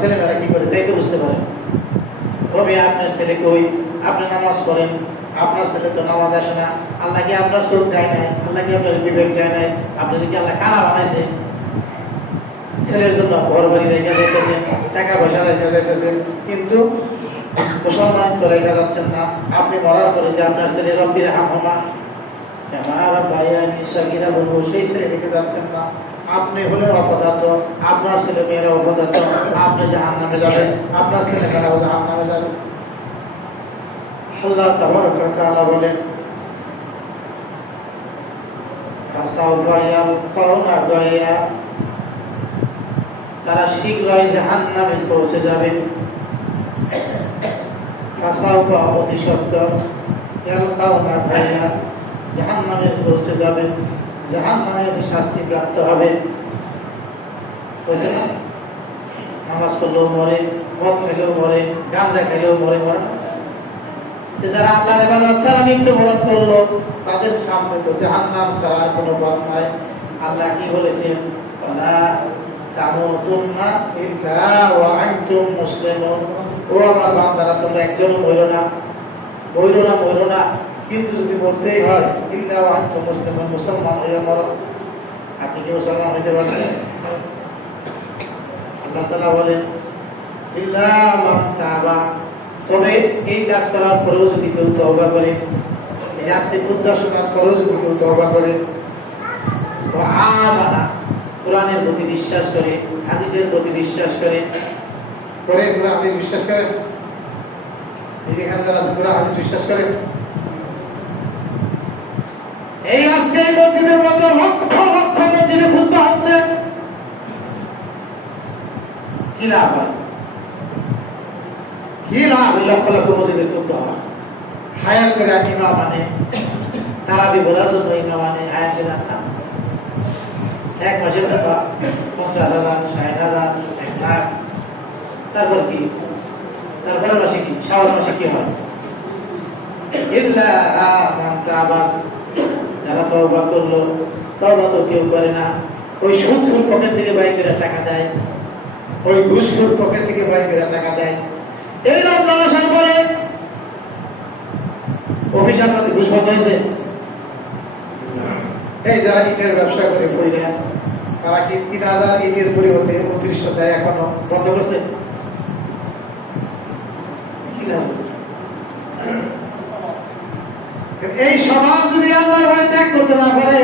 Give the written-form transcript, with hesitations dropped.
ছেলেমেয়েরা কি করে তাই তো বুঝতে পারেন। কবে আপনার ছেলে কই, আপনি নামাজ পড়েন, আপনার ছেলে তো নামাজ আসে না, আল্লাহ কি আপনার চোখ দেয় নাই, আল্লাহ কি আপনার বিবেক দেয় নাই, আপনার কি আল্লাহ কানা বানাইছে? ছেলের জন্য ঘর বাড়ি রেখে যাইতেছেন, টাকা পয়সা রেখে যাইতেছেন, কিন্তু মুসলমান তো রেখা যাচ্ছেন না। আপনি মরার পরে যে আপনার ছেলে রব্বির হামা ভাইয়া বলবো সেই ছেলে রেখে যাচ্ছেন না। আপনি হলেন অপদার্থ, আপনার ছেলে মেয়েরা অপদার্থ, আপনি জাহান্নামে যাবেন, আপনার ছেলে মেয়েরাও জাহান্নামে যাবে। আল্লাহ তাবারক ওয়া তাআলা বলেন তারা শীঘ্রই জাহান্নামে পৌঁছে যাবে। অতি সত্তর জাহান্নামে পৌঁছে যাবে, জাহান্নামের শাস্তি প্রাপ্ত হবে। বুঝছে না? নামাজ পড়লেও মরে, মদ খেলেও মরে, গাঁজা খেলেও মরে, মরে না। যারা আল্লাহর ইবাদত ছাড়া মৃত্যুবরণ করলো তাদের সামনে তো জাহান্নাম ছাড়ার কোনো পথ নাই। আল্লাহ কি বলেছেন? ওয়ালা তামুতুন্না ইল্লা ওয়া আনতুম মুসলিমুন। ও আমার বান্দারা, তোমরা একজনও মরো না, মরো না, কিন্তু যদি মরতেই হয় ইল্লা ওয়া আনতুম মুসলিমুন, মুসলমান হয়ে মরো। আপনি কি মুসলমান হইতে পারছেন? আল্লাহ তাআলা বলেন ইল্লা মান তাবা, তবে এই কাজ করার পরেও যদি কেউ তওবা করে, এই আজকে উদ্দেশ্যনার পরেও যদি কেউ তওবা করে, তো আমানা, কোরআনের প্রতি বিশ্বাস করে, হাদিসের প্রতি বিশ্বাস করে, কোরআন হাদিস বিশ্বাস করে, যেখানে যারা কোরআন হাদিস বিশ্বাস করে, এই আজকে মসজিদের মতো লক্ষ লক্ষ মসজিদে খুতবা হচ্ছে, কি লাভ হয়? কি লাভ? লক্ষ লক্ষ মসজিদে খুতবা হয়, হায়ার করে ইমাম মানে, তারাবি বলার জন্য ইমাম মানে, হায়ার করে না। এক মাসের টাকা 50,000, 60,000, 1 লাখ। তারপর কি? তারপরে মাসে কি? শাওয়াল মাসে কি হয়? ইল্লা মান তাবা, যারা তওবা করলো। তওবা তো কেউ করে না। ওই সুদখোর পকেট থেকে বাই করে টাকা দেয়, ওই ঘুষখোর পকেট থেকে বাই করে টাকা দেয়। এই রমজান আসার পরে অফিস আদালতে ঘুষ বন্ধ হয়েছে। এই যারা ইটের ব্যবসা করে বইরা, তারা কি 3,000 ইটের পরিবর্তে 2900 দেয়, এখনো বন্ধ করছে? এই স্বভাব যদি আল্লাহর ভয় ত্যাগ করতে না পারে,